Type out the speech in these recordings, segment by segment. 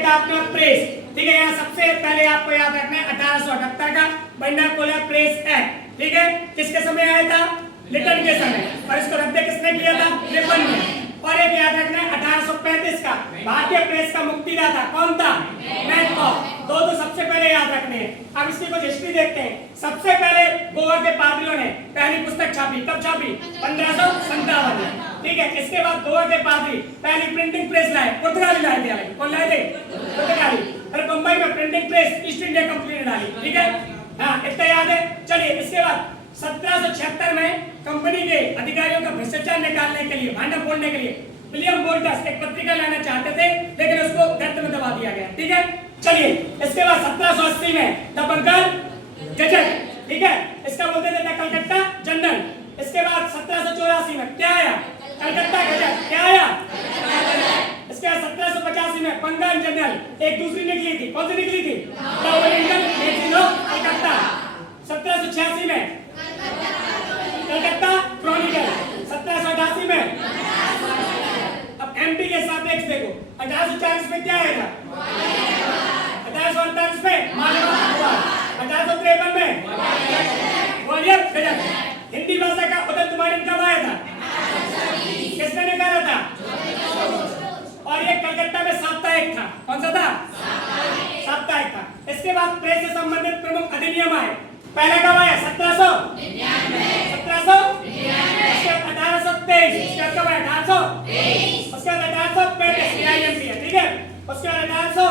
गया था आपका प्रेस, ठीक है। यहाँ सबसे पहले आपको याद रखना है 1878 का वर्नाकुलर प्रेस एक्ट, ठीक है। किसके समय आया था? लिटन के समय, और इसको रद्द किसने किया था? रिपन ने। और एक याद रखना है 1835 का भारतीय प्रेस का मुक्तिदाता कौन था? मैनकॉक। दो सबसे पहले याद रखने हैं। अब इसकी कुछ हिस्ट्री देखते हैं। सबसे पहले गोवा के पादरियों ने पहली पुस्तक छापी, कब छापी? 1557 में, ठीक है। इसके बाद गोवा के पादरी पहली प्रिंटिंग प्रेस लाए, पुर्तगाली लाए थे। कौन लाए थे? पुर्तगाली। और मुंबई में printing press east India company ने डाली, ठीक है। हाँ, इतना याद है। चलिए, इसके बाद 1776 में कंपनी के अधिकारियों का भ्रष्टाचार निकालने के लिए, भांडा फोड़ने के लिए विलियम बोल्टस एक पत्रिका लाना चाहते थे, लेकिन उसको गर्त में दबा दिया गया, ठीक है। चलिए, इसके बाद 1780 में द बंगाल गजट, ठीक है, इसका बोलते थे कलकत्ता जनरल। इसके बाद 1784 में क्या आया? कलकत्ता गजट। क्या आया? इसके बाद 1785 में बंगाल जनरल। एक दूसरी निकली थी, कौन सी निकली थी? The oriental magazine of Calcutta. 1786 में कलकत्ता क्रॉनिकल। 1788 में, अब एमपी के सापेक्ष देखो, 1840 में क्या आएगा? 1848 में मालवा हुआ। 1853 में ग्वालियर गजट। हिंदी भाषा का उदंतमानन कब आया था? किसने निकाला था? और ये कलकत्ता में साप्ताहिक था। कौन सा था? साप्ताहिक था। इसके बाद प्रेस से संबंधित प्रमुख अधिनियम आए। पहला कब आया? 1793। 1823। उसके बाद कब आया? 1823। उसके बाद 1835 एआईएमपी है, ठीक है। उसके बाद 1800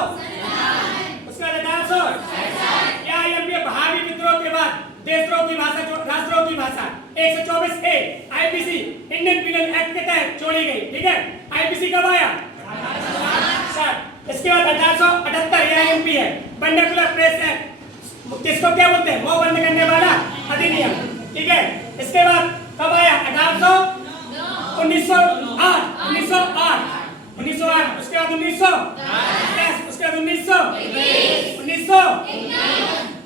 एआईएमपी भावी विद्रोह के बाद देशद्रोह की भाषा, राष्ट्रद्रोह की भाषा 124 ए आईपीसी इंडियन पीनल एक्ट के तहत जोड़ी गई, ठीक है। आईपीसी कब आया? इसके बाद 1878 एआईएमपी है, वर्नाकुलर प्रेस एक्ट, किसको क्या बोलते हैं? मुंह बंद करने वाला अधिनियम, ठीक है। इसके बाद कब आया? 1908। उसके बाद 1910। उसके बाद 1920।